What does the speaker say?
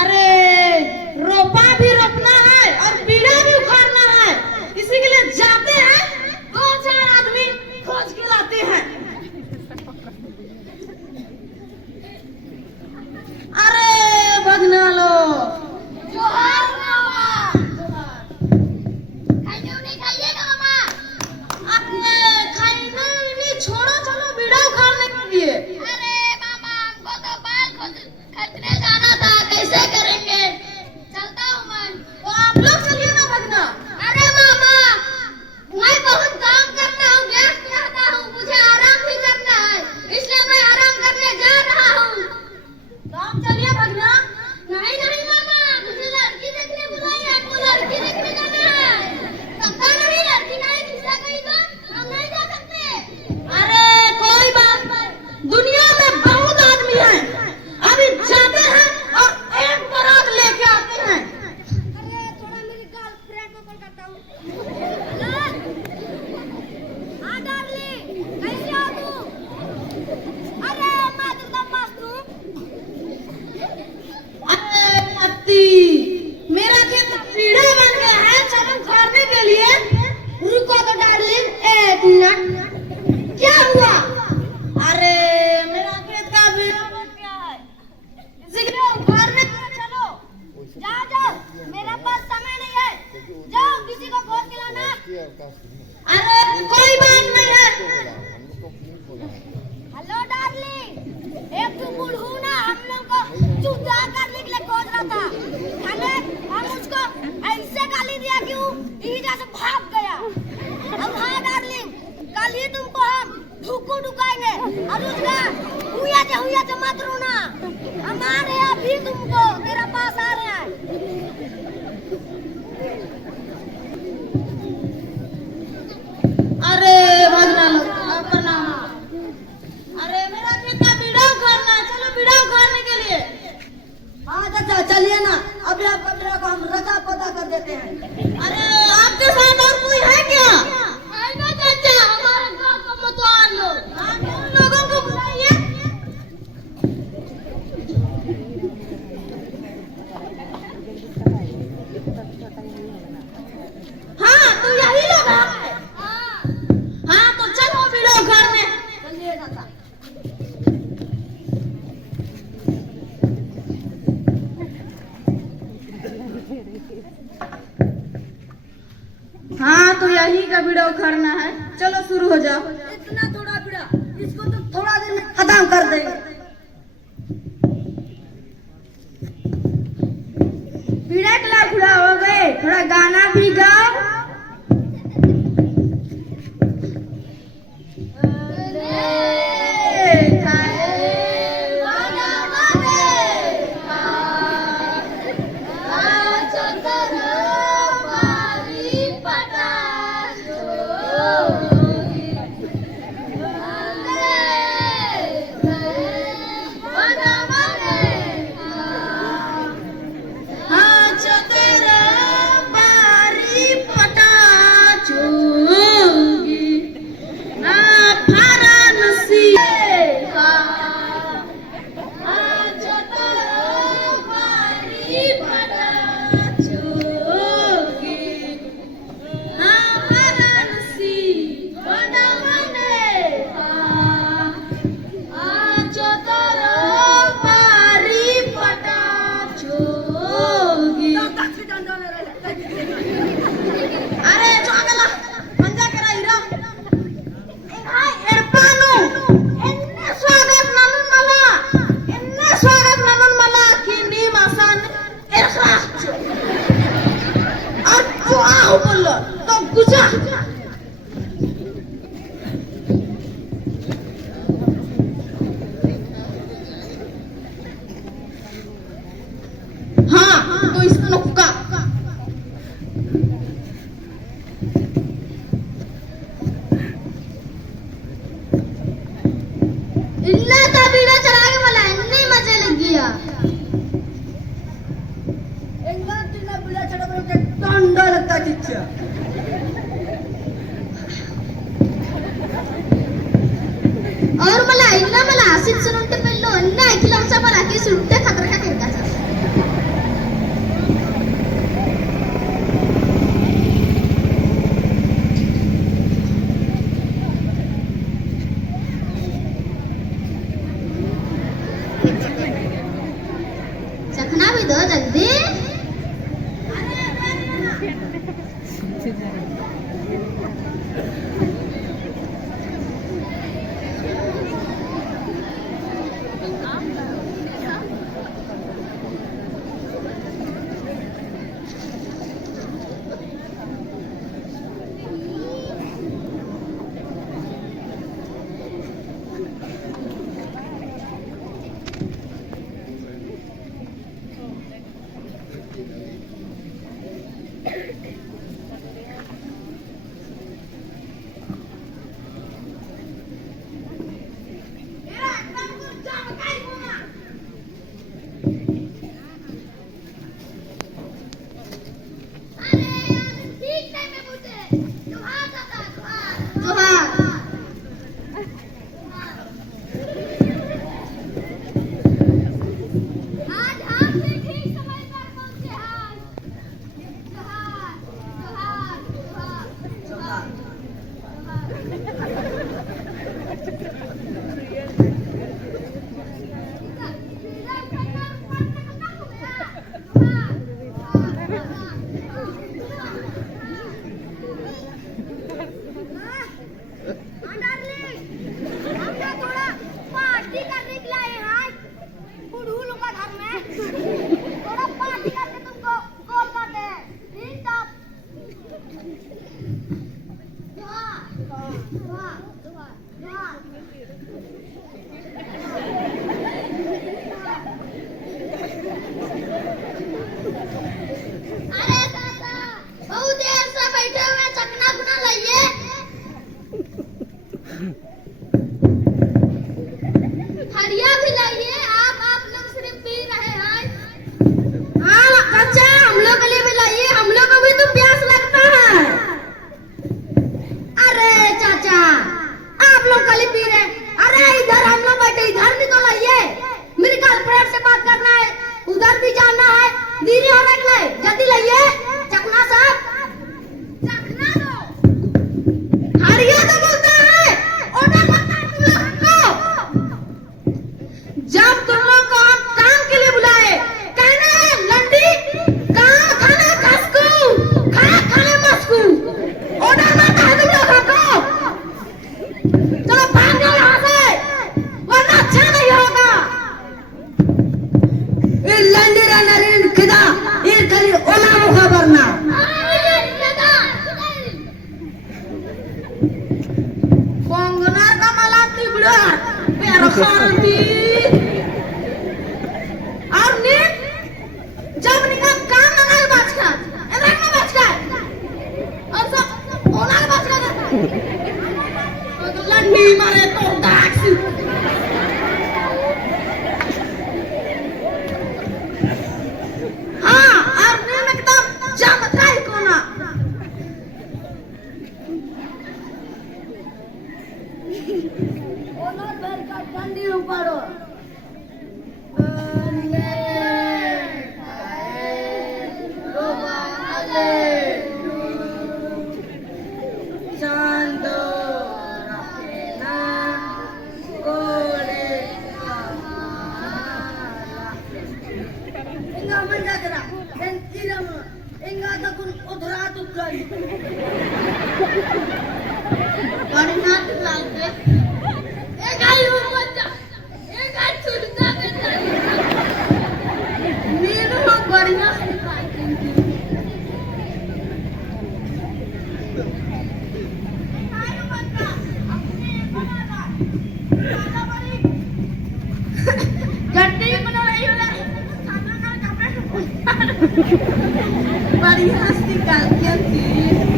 अरे रोपा भी रोपना है और बीड़ा भी उखाड़ना है। इसी के लिए जाते हैं, दो चार आदमी खोज के लाते हैं। अरे भगना लो जोहार मामा। छोड़ो चलो बीड़ा उखाड़ने के लिए। अरे मामा हमको तो बाल खरीदने जाना था, कैसे करेंगे? चलता हूँ मैं। तो आप लोग चलिए ना भगना। अरे मामा मैं बहुत काम करता हूँ, व्यस्त रहता हूँ, मुझे आराम भी करना है, इसलिए मैं आराम करने जा रहा हूँ। तो आप चलिए भगना। नहीं नहीं मामा, मुझे लड़की देखने बुलाई है, आपको लड़की देखने जाना है। पक्का नहीं, लड़की नहीं दूसरा कहीं तो हम नहीं जा सकते। अरे कोई बात नहीं, दुनिया में बहुत आदमी हैं, अभी जाते हैं और एक बारात लेके आते हैं। अरे थोड़ा मेरी गर्लफ्रेंड को कॉल करता हूँ। हाँ डार्लिंग, कैसे हो तू? अरे मैं तो एकदम मस्त हूँ। अरे पति, मेरा खेत पीढ़ा बन गया है, चलो उखाड़ने के लिए। रुको तो डार्लिंग, एक मिनट। क्या हुआ? अरे मेरा खेत का बीड़ा बन गया है, इसी के लिए उखाड़ने के लिए चलो। जाओ जाओ, मेरे पास समय नहीं है, जाओ किसी को खोज के लाना। अरे कोई बात नहीं है। हेलो डार्लिंग, एक तो बुढ़ू ना हम लोग को चूता करने के लिए खोज रहा था, हम उसको ऐसे गाली दिया कि वो इधर से भाग गया। अब हाँ डार्लिंग, कल ही तुमको हम ढुकाएंगे और उसका हुआ से मत रोना, हम आ रहे हैं अभी, तुमको तेरा पास आ रहे हैं। अरे भगना लो प्रणाम। अरे मेरा खेत का बीड़ा उखाड़ना है, चलो बीड़ा उखाड़ने के लिए। हाँ चाचा चलिए ना, अभी आपका बीड़ा को हम रचा पता कर देते हैं। अरे आपके साथ और कोई है क्या? आइना चाचा, हमारे गांव का मतवार लोग। हाँ तो उन लोगों को बुलाइए। हाँ तो यही लोग हैं। हाँ तो चलो बीड़ा उखाड़ने। चलिए चाचा। हाँ तो यही का बीड़ा उखाड़ना है, चलो शुरू हो जाओ। इतना थोड़ा बीड़ा, इसको तो थोड़ा देर में खत्म कर देंगे। बीड़ा कला खुड़ा हो गए, थोड़ा गाना भी गाओ। हाँ तो इसका नुक्का इन्ना तो बीड़ा चला के बोला, इतनी मजे लग गया। इंगा तिना बीड़ा चढ़ा बोल के डंडा लगता चिच्चा। और मला आसित सुनते पेलो अन्ना ऐकलं आमचा मला की सुट्टे खतरा का लंडी रानारीन खिदा ईर खाली ओला खबर ना कंगनार का माला तिबड़ा प्यार खाती और नी जब निका काम ना नहीं बचका एना ना बचका और सब ओना बचका तो लंडी मारे तो टैक्सी हाँ और नी एकदम जम थाई कोना ओनर बेर का डंडी उपाड़ो Enggak menjaga dan tidak enggak takut udara tu kan. गाड़ी ना चलाते ए गाड़ी में बच्चा ए गाड़ी चुरता बेटा नींद हो बढ़िया से गड्डी बना रही हो ना बढ़िया सी गालियां थी